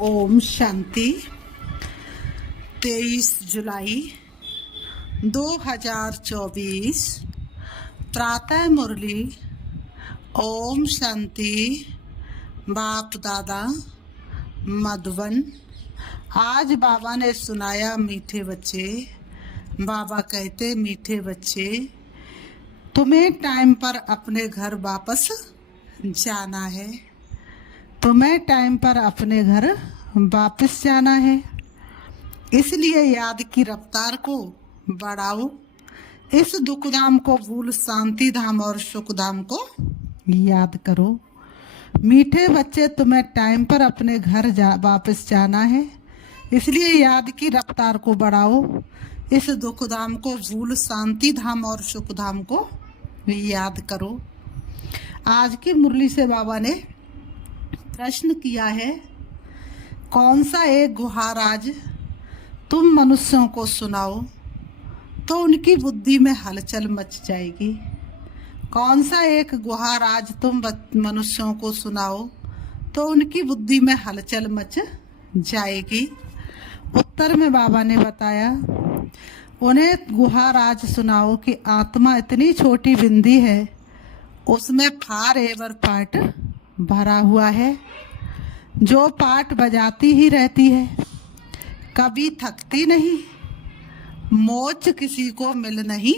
ओम शांति। 23 जुलाई 2024 प्रातः मुरली। ओम शांति। बाप दादा मधुबन। आज बाबा ने सुनाया मीठे बच्चे। बाबा कहते मीठे बच्चे, तुम्हें टाइम पर अपने घर वापस जाना है। तुम्हें टाइम पर अपने घर वापस जाना है, इसलिए याद की रफ्तार को बढ़ाओ। इस दुख धाम को भूल शांति धाम और सुख धाम को याद करो। मीठे बच्चे, तुम्हें टाइम पर अपने घर वापस जाना है, इसलिए याद की रफ्तार को बढ़ाओ। इस दुख धाम को भूल शांति धाम और सुख धाम को याद करो। आज की मुरली से बाबा ने प्रश्न किया है, कौन सा एक गुहार आज तुम मनुष्यों को सुनाओ तो उनकी बुद्धि में हलचल मच जाएगी। कौन सा एक गुहार आज तुम मनुष्यों को सुनाओ तो उनकी बुद्धि में हलचल मच जाएगी। उत्तर में बाबा ने बताया, उन्हें गुहार आज सुनाओ कि आत्मा इतनी छोटी बिंदी है, उसमें फार एवर पार्ट भरा हुआ है, जो पार्ट बजाती ही रहती है, कभी थकती नहीं। मोक्ष किसी को मिल नहीं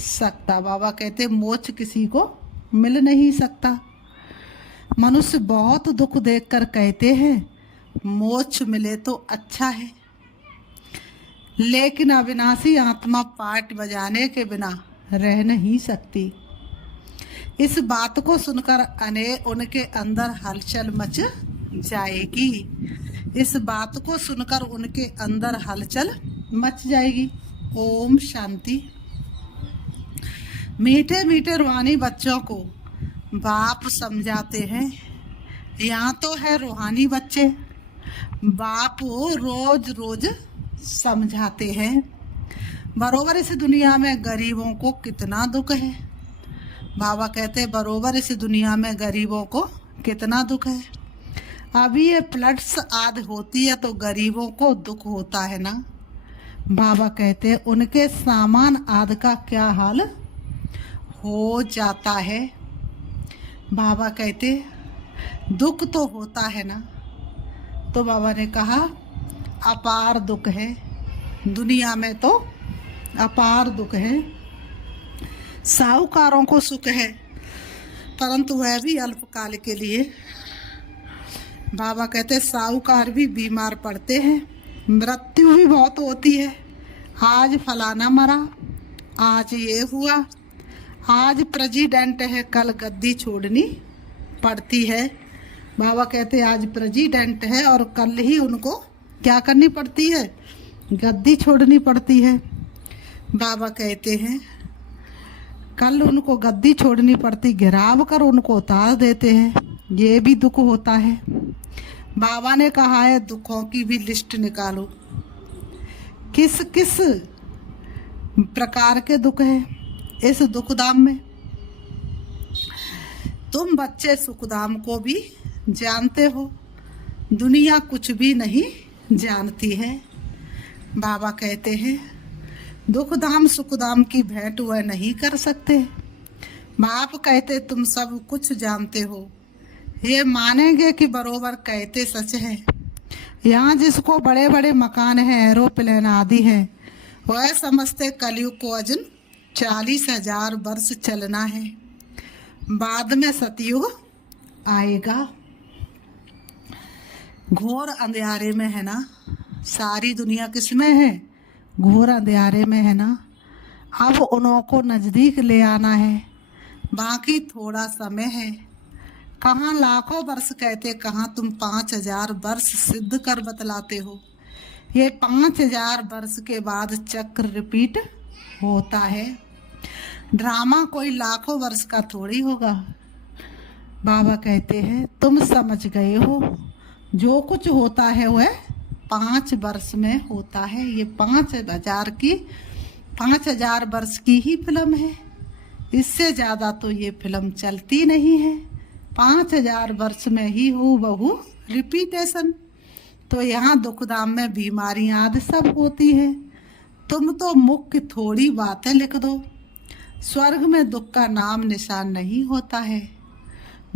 सकता। बाबा कहते मोक्ष किसी को मिल नहीं सकता। मनुष्य बहुत दुख देखकर कहते हैं मोक्ष मिले तो अच्छा है, लेकिन अविनाशी आत्मा पार्ट बजाने के बिना रह नहीं सकती। इस बात को सुनकर उनके अंदर हलचल मच जाएगी। इस बात को सुनकर उनके अंदर हलचल मच जाएगी। ओम शांति। मीठे मीठे रूहानी बच्चों को बाप समझाते हैं। यहाँ तो है रूहानी बच्चे, बाप रोज रोज समझाते हैं। बरोबर इस दुनिया में गरीबों को कितना दुख है। बाबा कहते बरोबर इस दुनिया में गरीबों को कितना दुख है। अभी ये फ्लड्स आदि होती है तो गरीबों को दुख होता है ना। बाबा कहते उनके सामान आदि का क्या हाल हो जाता है। बाबा कहते दुख तो होता है ना। तो बाबा ने कहा अपार दुख है, दुनिया में तो अपार दुख है। साहूकारों को सुख है, परंतु वह भी अल्पकाल के लिए। बाबा कहते साहूकार भी बीमार पड़ते हैं, मृत्यु भी बहुत होती है। आज फलाना मरा, आज ये हुआ, आज प्रेसिडेंट है, कल गद्दी छोड़नी पड़ती है। बाबा कहते आज प्रेसिडेंट है और कल ही उनको क्या करनी पड़ती है, गद्दी छोड़नी पड़ती है। बाबा कहते हैं कल उनको गद्दी छोड़नी पड़ती, गिराव कर उनको उतार देते हैं, ये भी दुख होता है। बाबा ने कहा है दुखों की भी लिस्ट निकालो, किस किस प्रकार के दुख है इस दुखधाम में। तुम बच्चे सुखधाम को भी जानते हो, दुनिया कुछ भी नहीं जानती है। बाबा कहते हैं दुख धाम सुख धाम की भेंट वह नहीं कर सकते। बाप कहते तुम सब कुछ जानते हो, ये मानेंगे कि बरोबर कहते सच है। यहाँ जिसको बड़े बड़े मकान हैं, एरोप्लेन आदि हैं, वह समझते कलयुग को अजन 40,000 वर्ष चलना है, बाद में सतयुग आएगा। घोर अंधेरे में है ना, सारी दुनिया किसमें है, घोर अंधेरे में है ना। अब उनको नज़दीक ले आना है, बाकी थोड़ा समय है। कहाँ लाखों वर्ष कहते, कहाँ तुम 5,000 वर्ष सिद्ध कर बतलाते हो। ये 5,000 वर्ष के बाद चक्र रिपीट होता है। ड्रामा कोई लाखों वर्ष का थोड़ी होगा। बाबा कहते हैं तुम समझ गए हो, जो कुछ होता है वह 5 वर्ष में होता है। ये 5,000 वर्ष की ही फिल्म है, इससे ज़्यादा तो ये फिल्म चलती नहीं है। 5,000 वर्ष में ही हूबहू रिपीटेशन। तो यहाँ दुखधाम में बीमारियां आदि सब होती है। तुम तो मुख्य थोड़ी बातें लिख दो, स्वर्ग में दुख का नाम निशान नहीं होता है।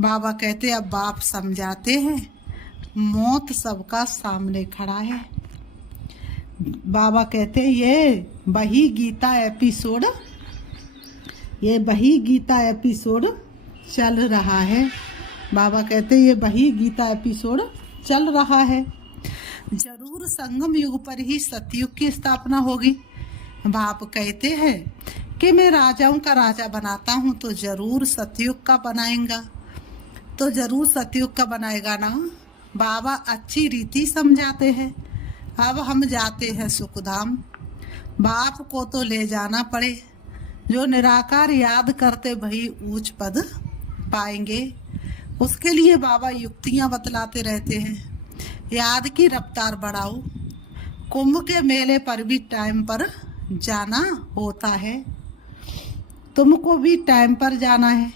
बाबा कहते अब बाप समझाते हैं, मौत सबका सामने खड़ा है। बाबा कहते ये वही गीता एपिसोड चल रहा है। बाबा कहते ये वही गीता एपिसोड चल रहा है। जरूर संगम युग पर ही सतयुग की स्थापना होगी। बाप कहते हैं कि मैं राजाओं का राजा बनाता हूँ तो जरूर सतयुग का बनाएगा ना। बाबा अच्छी रीति समझाते हैं। अब हम जाते हैं सुखधाम। बाप को तो ले जाना पड़े, जो निराकार याद करते वही ऊंच पद पाएंगे। उसके लिए बाबा युक्तियां बतलाते रहते हैं। याद की रफ्तार बढ़ाओ। कुंभ के मेले पर भी टाइम पर जाना होता है। तुमको भी टाइम पर जाना है।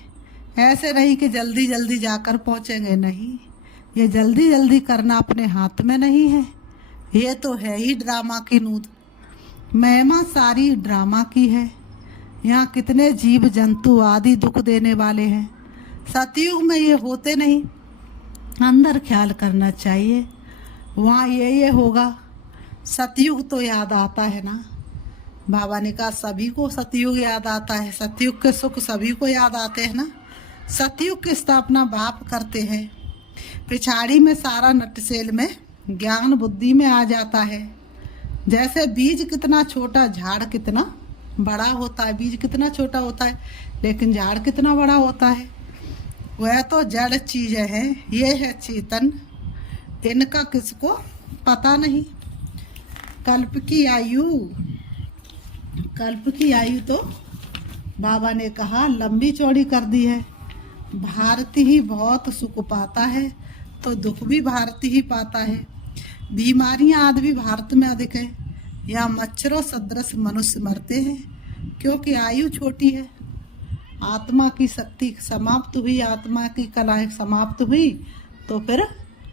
ऐसे नहीं कि जल्दी जल्दी जाकर पहुंचेंगे, नहीं। ये जल्दी जल्दी करना अपने हाथ में नहीं है। ये तो है ही ड्रामा की नूद। महिमा सारी ड्रामा की है। यहाँ कितने जीव जंतु आदि दुख देने वाले हैं। सतयुग में ये होते नहीं। अंदर ख्याल करना चाहिए, वहाँ ये होगा। सतयुग तो याद आता है ना। बाबा ने कहा सभी को सतयुग याद आता है। सतयुग के सुख सभी को याद आते हैं ना। सतयुग की स्थापना बाप करते हैं। पिछाड़ी में सारा नटसेल में ज्ञान बुद्धि में आ जाता है। जैसे बीज कितना छोटा, झाड़ कितना बड़ा होता है। बीज कितना छोटा होता है लेकिन झाड़ कितना बड़ा होता है। वह तो जड़ चीजें हैं, ये है चेतन। इनका किसको पता नहीं। कल्प की आयु तो बाबा ने कहा लंबी चौड़ी कर दी है। भारती ही बहुत सुख पाता है तो दुख भी भारती ही पाता है। बीमारियां आदि भी भारत में अधिक है। यहाँ मच्छरों सदृश मनुष्य मरते हैं क्योंकि आयु छोटी है। आत्मा की शक्ति समाप्त हुई, आत्मा की कलाएं समाप्त हुई तो फिर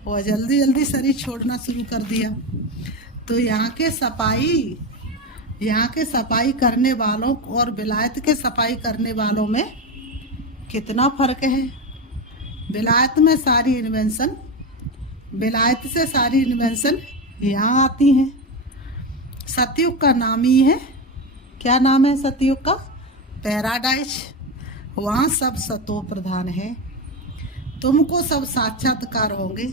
वो जल्दी जल्दी शरीर छोड़ना शुरू कर दिया। तो यहाँ के सफाई करने वालों और विलायत के सफाई करने वालों में कितना फर्क है। विलायत से सारी इन्वेंशन यहाँ आती हैं। सतयुग का नाम ही है, क्या नाम है सतयुग का? पैराडाइज। वहाँ सब सतो प्रधान है। तुमको सब साक्षात्कार होंगे।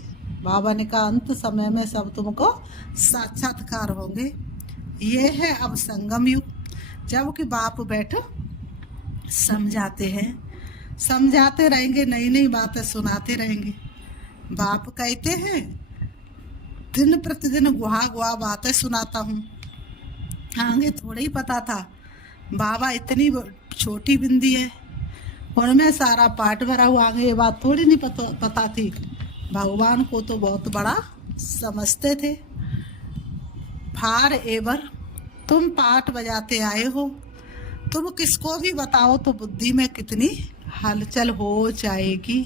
बाबा ने कहा अंत समय में सब तुमको साक्षात्कार होंगे। ये है अब संगम युग, जबकि बाप बैठ समझाते हैं। समझाते रहेंगे, नई नई बातें सुनाते रहेंगे। बाप कहते हैं दिन प्रतिदिन गुहा बातें सुनाता हूँ। आगे थोड़ा ही पता था बाबा इतनी छोटी बिंदी है, उनमें सारा पाठ भरा हुआ। आगे ये बात थोड़ी नहीं पता थी। भगवान को तो बहुत बड़ा समझते थे। फार एवर तुम पाठ बजाते आए हो, तुम किसको भी बताओ तो बुद्धि में कितनी हलचल हो जाएगी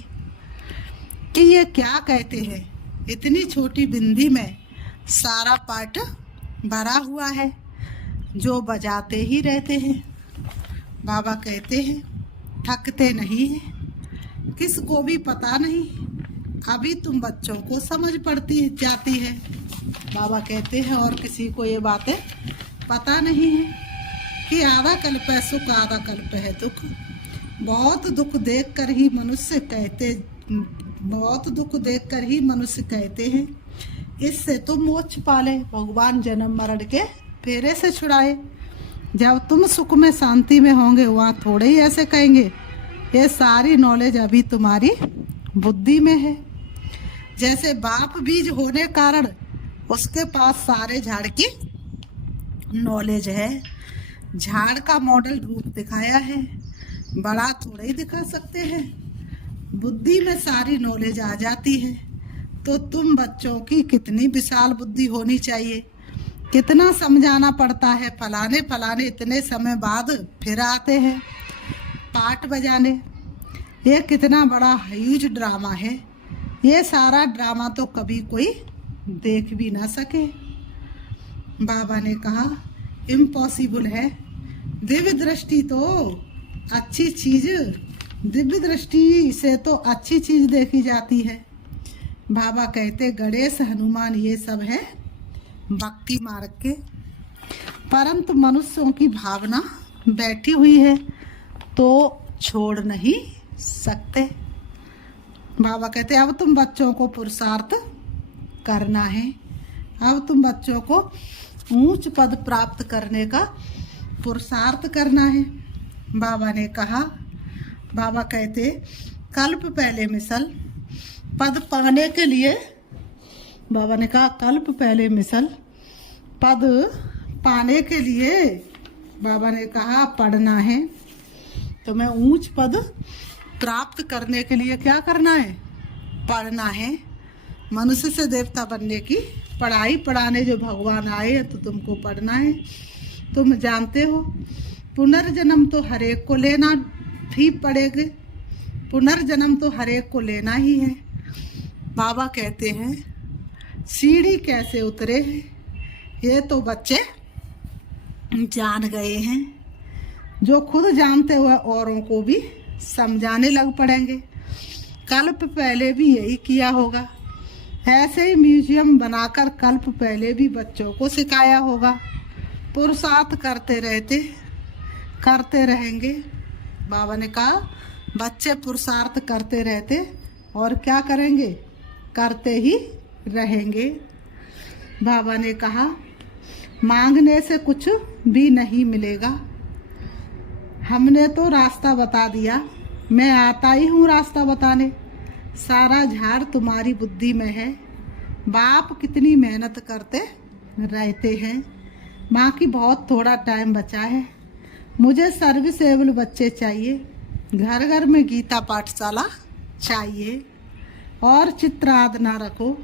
कि ये क्या कहते हैं। इतनी छोटी बिंदी में सारा पाठ भरा हुआ है, जो बजाते ही रहते हैं। बाबा कहते हैं थकते नहीं हैं, किसको भी पता नहीं। अभी तुम बच्चों को समझ पड़ती जाती है। बाबा कहते हैं और किसी को ये बातें पता नहीं है कि आधा कल्प है सुख, आधा कल्प है दुख। बहुत दुख देखकर ही मनुष्य कहते हैं इससे तुम मोक्ष पाले। भगवान जन्म मरण के फेरे से छुड़ाए। जब तुम सुख में शांति में होंगे वहाँ थोड़े ही ऐसे कहेंगे। ये सारी नॉलेज अभी तुम्हारी बुद्धि में है। जैसे बाप बीज होने कारण उसके पास सारे झाड़ की नॉलेज है। झाड़ का मॉडल रूप दिखाया है, बड़ा थोड़ा ही दिखा सकते हैं। बुद्धि में सारी नॉलेज आ जाती है। तो तुम बच्चों की कितनी विशाल बुद्धि होनी चाहिए। कितना समझाना पड़ता है। फलाने इतने समय बाद फिर आते हैं पाठ बजाने। ये कितना बड़ा ह्यूज ड्रामा है। ये सारा ड्रामा तो कभी कोई देख भी ना सके। बाबा ने कहा इम्पॉसिबल है, दिव्य दृष्टि तो अच्छी चीज, दिव्य दृष्टि से तो अच्छी चीज देखी जाती है। बाबा कहते गणेश हनुमान ये सब है भक्ति मार्ग के, परंतु मनुष्यों की भावना बैठी हुई है तो छोड़ नहीं सकते। बाबा कहते अब तुम बच्चों को पुरुषार्थ करना है, अब तुम बच्चों को ऊंच पद प्राप्त करने का पुरुषार्थ करना है। बाबा ने कहा, बाबा कहते कल्प पहले मिसल पद पाने के लिए, बाबा ने कहा कल्प पहले मिसल पद पाने के लिए बाबा ने कहा पढ़ना है। तो मैं ऊंच पद प्राप्त करने के लिए क्या करना है? पढ़ना है। मनुष्य से देवता बनने की पढ़ाई पढ़ाने जो भगवान आए हैं तो तुमको पढ़ना है। तुम जानते हो पुनर्जन्म तो हर एक को लेना भी पड़ेगा, पुनर्जन्म तो हर एक को लेना ही है। बाबा कहते हैं सीढ़ी कैसे उतरे हैं ये तो बच्चे जान गए हैं, जो खुद जानते हुए औरों को भी समझाने लग पड़ेंगे। कल्प पहले भी यही किया होगा, ऐसे ही म्यूजियम बनाकर कल्प पहले भी बच्चों को सिखाया होगा। पुरुषार्थ करते रहेंगे। बाबा ने कहा बच्चे पुरुषार्थ करते रहते और क्या करेंगे? करते ही रहेंगे। बाबा ने कहा मांगने से कुछ भी नहीं मिलेगा। हमने तो रास्ता बता दिया, मैं आता ही हूँ रास्ता बताने। सारा झाड़ तुम्हारी बुद्धि में है। बाप कितनी मेहनत करते रहते हैं, माँ की बहुत थोड़ा टाइम बचा है। मुझे सर्विसेबल बच्चे चाहिए, घर घर में गीता पाठशाला चाहिए। और चित्र आदि ना रखो,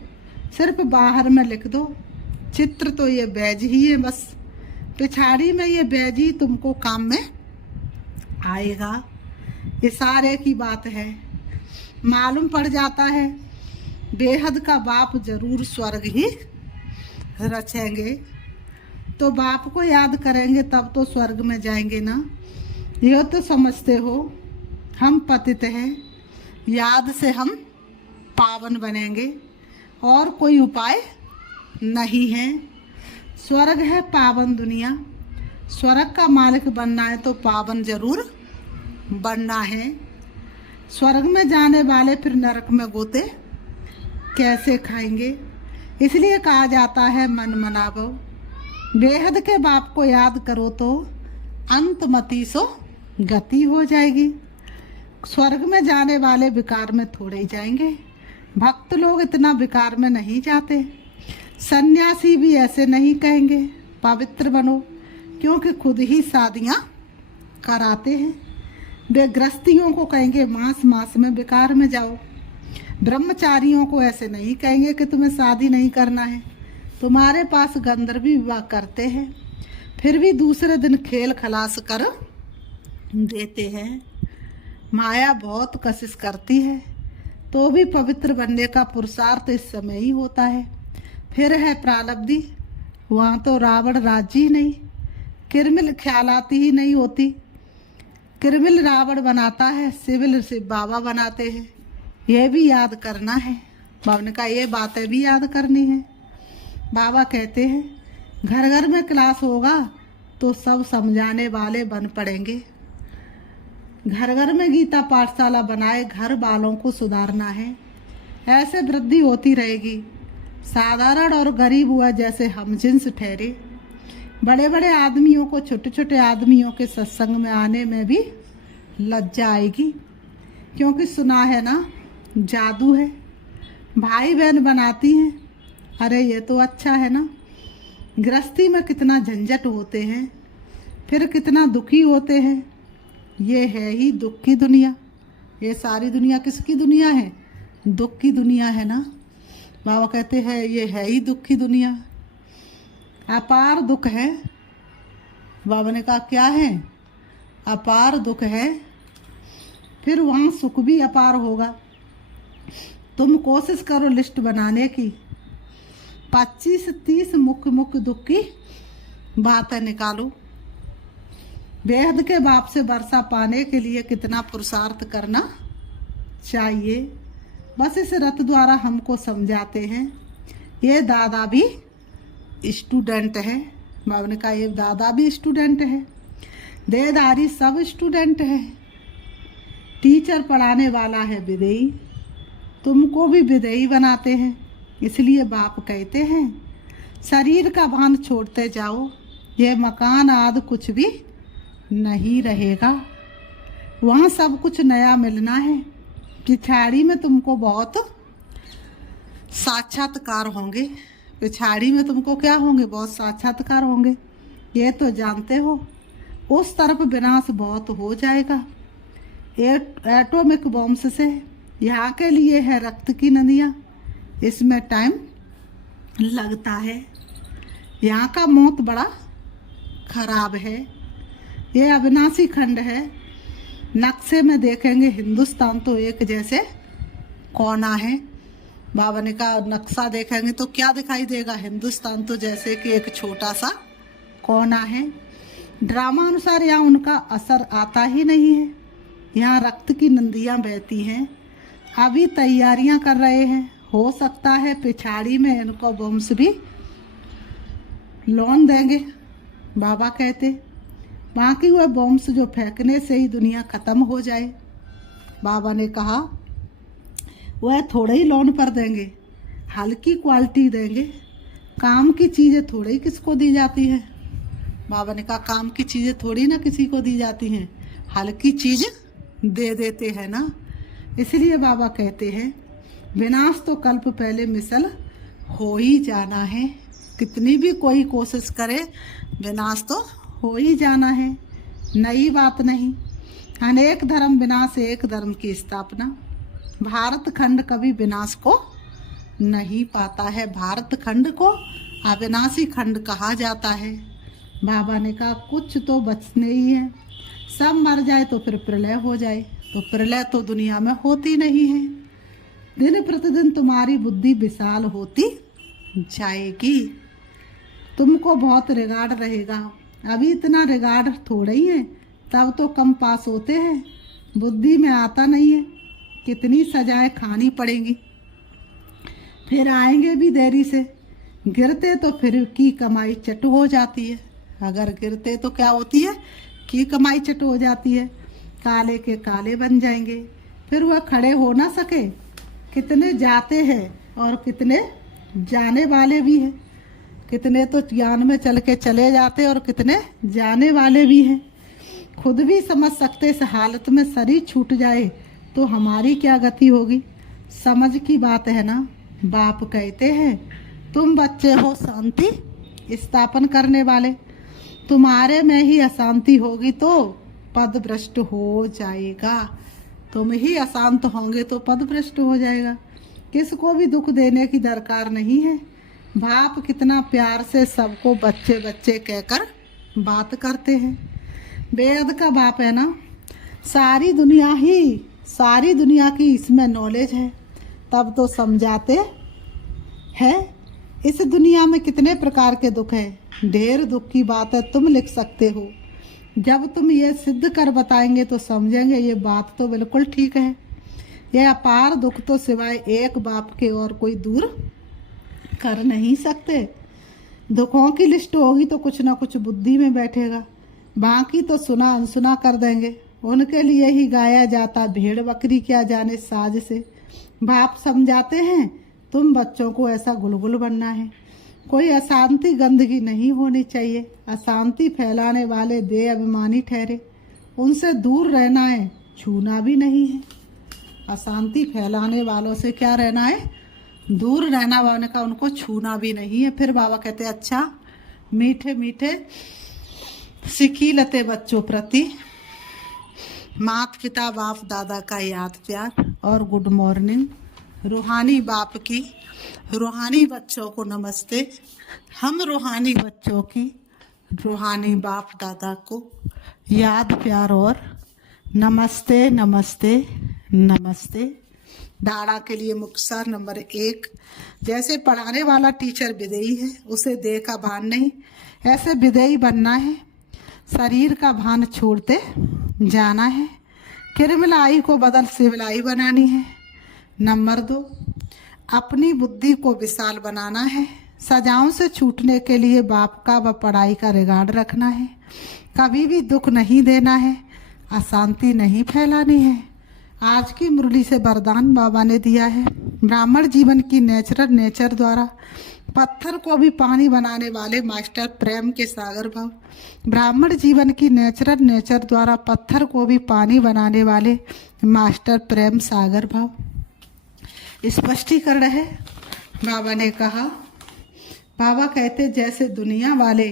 सिर्फ बाहर में लिख दो। चित्र तो ये बैज ही है, बस पिछाड़ी में ये बैज ही तुमको काम में आएगा। इशारे की बात है, मालूम पड़ जाता है बेहद का बाप जरूर स्वर्ग ही रचेंगे। तो बाप को याद करेंगे तब तो स्वर्ग में जाएंगे ना। यह तो समझते हो हम पतित हैं, याद से हम पावन बनेंगे और कोई उपाय नहीं है। स्वर्ग है पावन दुनिया, स्वर्ग का मालिक बनना है तो पावन जरूर बनना है। स्वर्ग में जाने वाले फिर नरक में गोते कैसे खाएंगे? इसलिए कहा जाता है मन मनावो। बेहद के बाप को याद करो तो अंतमति सो गति हो जाएगी। स्वर्ग में जाने वाले विकार में थोड़े ही जाएंगे, भक्त लोग इतना विकार में नहीं जाते। सन्यासी भी ऐसे नहीं कहेंगे पवित्र बनो, क्योंकि खुद ही शादियाँ कराते हैं। वे गृहस्थियों को कहेंगे मास में विकार में जाओ। ब्रह्मचारियों को ऐसे नहीं कहेंगे कि तुम्हें शादी नहीं करना है। तुम्हारे पास गंधर्वी विवाह करते हैं, फिर भी दूसरे दिन खेल खलास कर देते हैं। माया बहुत कशिश करती है तो भी पवित्र बनने का पुरुषार्थ इस समय ही होता है। फिर है प्रारब्धि, वहाँ तो रावण राज्य ही नहीं, किरमिल ख्यालाती ही नहीं होती। किरमिल रावण बनाता है, सिविल से बाबा बनाते हैं। यह भी याद करना है। बाबा ने कहा ये बातें भी याद करनी है। बाबा कहते हैं घर घर में क्लास होगा तो सब समझाने वाले बन पड़ेंगे। घर घर में गीता पाठशाला बनाए, घर वालों को सुधारना है। ऐसे वृद्धि होती रहेगी। साधारण और गरीब हुआ जैसे हमजिन्स ठहरे। बड़े बड़े आदमियों को छोटे छोटे आदमियों के सत्संग में आने में भी लज्जा आएगी, क्योंकि सुना है ना जादू है, भाई बहन बनाती हैं। अरे ये तो अच्छा है ना। गृहस्थी में कितना झंझट होते हैं, फिर कितना दुखी होते हैं। ये है ही दुख की दुनिया। ये सारी दुनिया किसकी दुनिया है? दुख की दुनिया है ना। बाबा कहते हैं ये है ही दुख की दुनिया, अपार दुख है। बाबा ने कहा क्या है? अपार दुख है। फिर वहाँ सुख भी अपार होगा। तुम कोशिश करो लिस्ट बनाने की, 25-30 मुख्य मुख्य दुख की बातें निकालो। बेहद के बाप से वर्षा पाने के लिए कितना पुरुषार्थ करना चाहिए, बस इस रथ द्वारा हमको समझाते हैं। ये दादा भी स्टूडेंट है। बाबा ने कहा ये दादा भी स्टूडेंट है, देदारी सब स्टूडेंट है। टीचर पढ़ाने वाला है विदेही, तुमको भी विदेही बनाते हैं। इसलिए बाप कहते हैं शरीर का भान छोड़ते जाओ, ये मकान आदि कुछ भी नहीं रहेगा, वहाँ सब कुछ नया मिलना है। पिछाड़ी में तुमको बहुत साक्षात्कार होंगे, पिछाड़ी में तुमको क्या होंगे, बहुत साक्षात्कार होंगे, ये तो जानते हो। उस तरफ विनाश बहुत हो जाएगा एटॉमिक बॉम्ब से। यहाँ के लिए है रक्त की नदियाँ, इसमें टाइम लगता है। यहाँ का मौत बड़ा खराब है। ये अविनाशी खंड है। नक्शे में देखेंगे हिंदुस्तान तो एक जैसे कोना है। बाबा ने कहा नक्शा देखेंगे तो क्या दिखाई देगा, हिंदुस्तान तो जैसे कि एक छोटा सा कोना है। ड्रामा अनुसार यहाँ उनका असर आता ही नहीं है। यहाँ रक्त की नदियाँ बहती हैं। अभी तैयारियां कर रहे हैं, हो सकता है पिछाड़ी में इनको बम्स भी लोन देंगे। बाबा कहते बाकी वह बम्स जो फेंकने से ही दुनिया ख़त्म हो जाए। बाबा ने कहा वह थोड़े ही लोन पर देंगे, हल्की क्वालिटी देंगे। काम की चीज़ें थोड़ी ही किसको दी जाती हैं। बाबा ने कहा काम की चीज़ें थोड़ी ना किसी को दी जाती हैं, हल्की चीज़ दे देते हैं ना। इसलिए बाबा कहते हैं विनाश तो कल्प पहले मिसल हो ही जाना है। कितनी भी कोई कोशिश करे विनाश तो हो ही जाना है, नई बात नहीं। अनेक धर्म विनाश, एक धर्म की स्थापना। भारत खंड कभी विनाश को नहीं पाता है, भारत खंड को अविनाशी खंड कहा जाता है। बाबा ने कहा कुछ तो बचने ही है, सब मर जाए तो फिर प्रलय हो जाए, तो प्रलय तो दुनिया में होती नहीं है। दिन प्रतिदिन तुम्हारी बुद्धि विशाल होती जाएगी, तुमको बहुत रिगार्ड रहेगा। अभी इतना रिगार्ड थोड़ा ही है, तब तो कम पास होते हैं, बुद्धि में आता नहीं है। कितनी सजाएं खानी पड़ेंगी, फिर आएंगे भी देरी से। गिरते तो फिर की कमाई चट हो जाती है। अगर गिरते तो क्या होती है की कमाई चट हो जाती है, काले के काले बन जाएंगे, फिर वह खड़े हो ना सके। कितने जाते हैं और कितने जाने वाले भी हैं, कितने तो ज्ञान में चल के चले जाते और कितने जाने वाले भी हैं। खुद भी समझ सकते इस हालत में शरीर छूट जाए तो हमारी क्या गति होगी। समझ की बात है ना। बाप कहते हैं तुम बच्चे हो शांति स्थापन करने वाले, तुम्हारे में ही अशांति होगी तो पद भ्रष्ट हो जाएगा। तुम ही अशांत होंगे तो पद भ्रष्ट हो जाएगा। किसको भी दुख देने की दरकार नहीं है। बाप कितना प्यार से सबको बच्चे बच्चे कहकर बात करते हैं। बेहद का बाप है ना। सारी दुनिया की इसमें नॉलेज है, तब तो समझाते हैं। इस दुनिया में कितने प्रकार के दुख हैं, ढेर दुख की बात है, तुम लिख सकते हो। जब तुम ये सिद्ध कर बताएंगे तो समझेंगे ये बात तो बिल्कुल ठीक है। यह अपार दुख तो सिवाय एक बाप के और कोई दूर कर नहीं सकते। दुखों की लिस्ट होगी तो कुछ ना कुछ बुद्धि में बैठेगा, बाकी तो सुना अनसुना कर देंगे। उनके लिए ही गाया जाता भेड़ बकरी क्या जाने साज से। बाप समझाते हैं तुम बच्चों को ऐसा गुलगुल बनना है, कोई अशांति गंदगी नहीं होनी चाहिए। अशांति फैलाने वाले दे अभिमानी ठहरे, उनसे दूर रहना है, छूना भी नहीं है। अशांति फैलाने वालों से क्या रहना है, दूर रहना। बाबा का उनको छूना भी नहीं है। फिर बाबा कहते अच्छा मीठे मीठे सिखी लते बच्चों प्रति माता पिता बाप दादा का याद प्यार और गुड मॉर्निंग। रूहानी बाप की रूहानी बच्चों को नमस्ते। हम रूहानी बच्चों की रूहानी बाप दादा को याद प्यार और नमस्ते नमस्ते नमस्ते। धारणा के लिए मुख्य सार नंबर 1, जैसे पढ़ाने वाला टीचर विदेयी है, उसे देह का भान नहीं, ऐसे विदेयी बनना है। शरीर का भान छोड़ते जाना है। किरमिलाई को बदल सिविलाई बनानी है। नंबर 2, अपनी बुद्धि को विशाल बनाना है। सजाओं से छूटने के लिए बाप का व पढ़ाई का रिगार्ड रखना है। कभी भी दुख नहीं देना है, अशांति नहीं फैलानी है। आज की मुरली से वरदान बाबा ने दिया है। ब्राह्मण जीवन की नेचर द्वारा पत्थर को भी पानी बनाने वाले मास्टर प्रेम के सागर भाव। ब्राह्मण जीवन की नेचर द्वारा पत्थर को भी पानी बनाने वाले मास्टर प्रेम सागर भाव। स्पष्टीकरण है। बाबा ने कहा, बाबा कहते जैसे दुनिया वाले,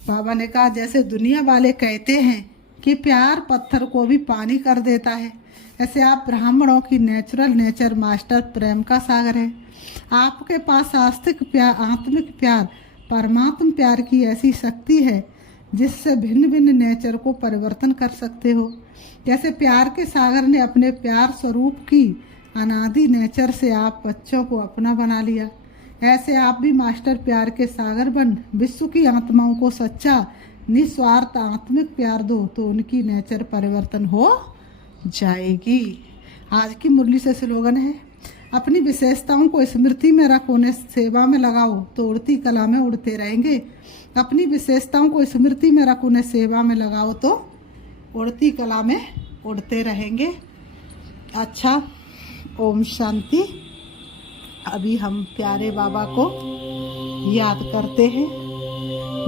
बाबा ने कहा जैसे दुनिया वाले कहते हैं कि प्यार पत्थर को भी पानी कर देता है, ऐसे आप ब्राह्मणों की नेचर मास्टर प्रेम का सागर है। आपके पास आस्तिक प्यार, आत्मिक प्यार, परमात्म प्यार की ऐसी शक्ति है जिससे भिन्न भिन्न नेचर को परिवर्तन कर सकते हो। जैसे प्यार के सागर ने अपने प्यार स्वरूप की अनादि नेचर से आप बच्चों को अपना बना लिया, ऐसे आप भी मास्टर प्यार के सागर बन विश्व की आत्माओं को सच्चा निस्वार्थ आत्मिक प्यार दो तो उनकी नेचर परिवर्तन हो जाएगी। आज की मुरली से स्लोगन है, अपनी विशेषताओं को स्मृति में रख उन्हें सेवा में लगाओ तो उड़ती कला में उड़ते रहेंगे। अपनी विशेषताओं को स्मृति में रख उन्हें सेवा में लगाओ तो उड़ती कला में उड़ते रहेंगे। अच्छा, ओम शांति। अभी हम प्यारे बाबा को याद करते हैं।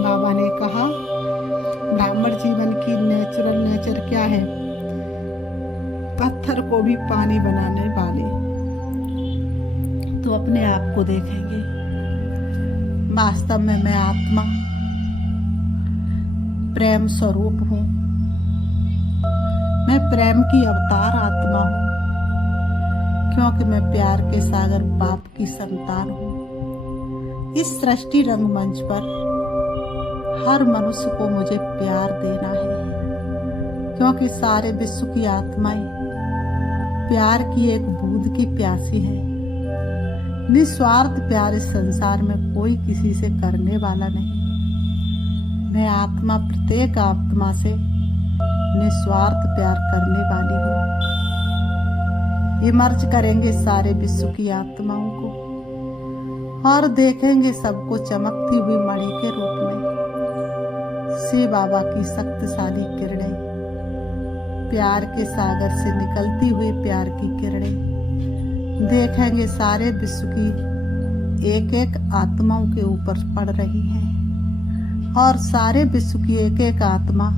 बाबा ने कहा ब्राह्मण जीवन की नेचर क्या है? पत्थर को भी पानी बनाने वाले। तो अपने आप को देखेंगे, वास्तव में मैं आत्मा प्रेम स्वरूप हूँ। मैं प्रेम की अवतार आत्मा हूँ, क्योंकि मैं प्यार के सागर बाप की संतान हूँ। इस सृष्टि रंगमंच पर हर मनुष्य को मुझे प्यार देना है, क्योंकि सारे विश्व की आत्माएं प्यार की एक बूंद की प्यासी है। निस्वार्थ प्यार इस संसार में कोई किसी से करने वाला नहीं। मैं आत्मा प्रत्येक आत्मा से निस्वार्थ प्यार करने वाली हूँ। इमर्ज करेंगे सारे विश्व की आत्माओं को और देखेंगे सबको चमकती हुई मणि के रूप में। शिव बाबा की शक्तिशाली किरणें, प्यार के सागर से निकलती हुई प्यार की किरणें देखेंगे सारे विश्व की एक एक आत्माओं के ऊपर पड़ रही हैं और सारे विश्व की एक एक आत्मा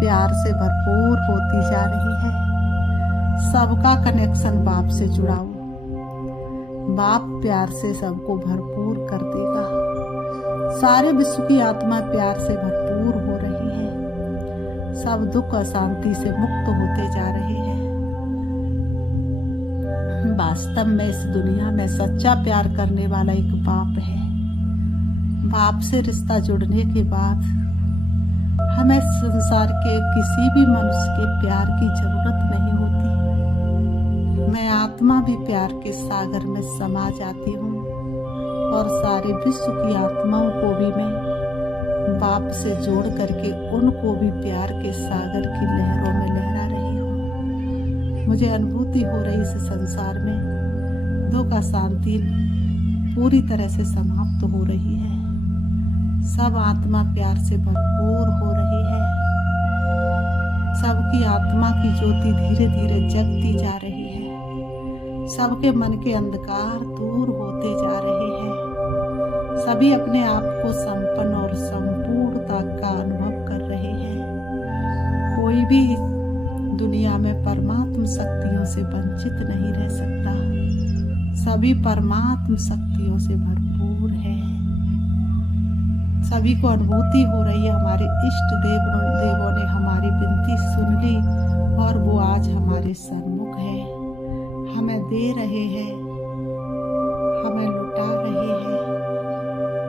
प्यार से भरपूर होती जा रही है। सबका कनेक्शन बाप से जुड़ाओ, बाप प्यार से सबको भरपूर कर देगा। सारे विश्व की आत्मा प्यार से भरपूर हो रही है। सब दुख अशांति से मुक्त होते जा रहे हैं। वास्तव में इस दुनिया में सच्चा प्यार करने वाला एक बाप है। बाप से रिश्ता जुड़ने के बाद हमें संसार के किसी भी मनुष्य के प्यार की जरूरत नहीं होती। मैं आत्मा भी प्यार के सागर में समा जाती हूँ और सारे विश्व की आत्माओं को भी मैं बाप से जोड़ करके उनको भी प्यार के सागर की लहरों में लहरा रही हूँ। मुझे अनुभूति हो रही इस संसार में दुख अशांति पूरी तरह से समाप्त हो रही है। सब आत्मा प्यार से भरपूर हो रही है। सबकी आत्मा की ज्योति धीरे धीरे जगती जा रही है। सबके मन के अंधकार दूर होते जा रहे हैं। सभी अपने आप को संपन्न और संपूर्णता का अनुभव कर रहे हैं। कोई भी दुनिया में परमात्म शक्तियों से वंचित नहीं रह सकता। सभी परमात्म शक्तियों से भरपूर है। सभी को अनुभूति हो रही है हमारे इष्ट देवों ने हमारी विनती सुन ली और वो आज हमारे सन्मुख है। हमें दे रहे हैं, हमें लुटा रहे हैं,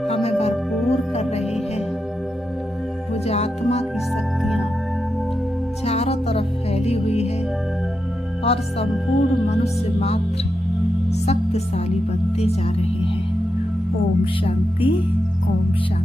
हमें भरपूर कर रहे हैं। वो जो आत्मा की शक्तियाँ चारों तरफ फैली हुई है और संपूर्ण मनुष्य मात्र शक्तिशाली बनते जा रहे हैं। ओम शांति, ओम शांति।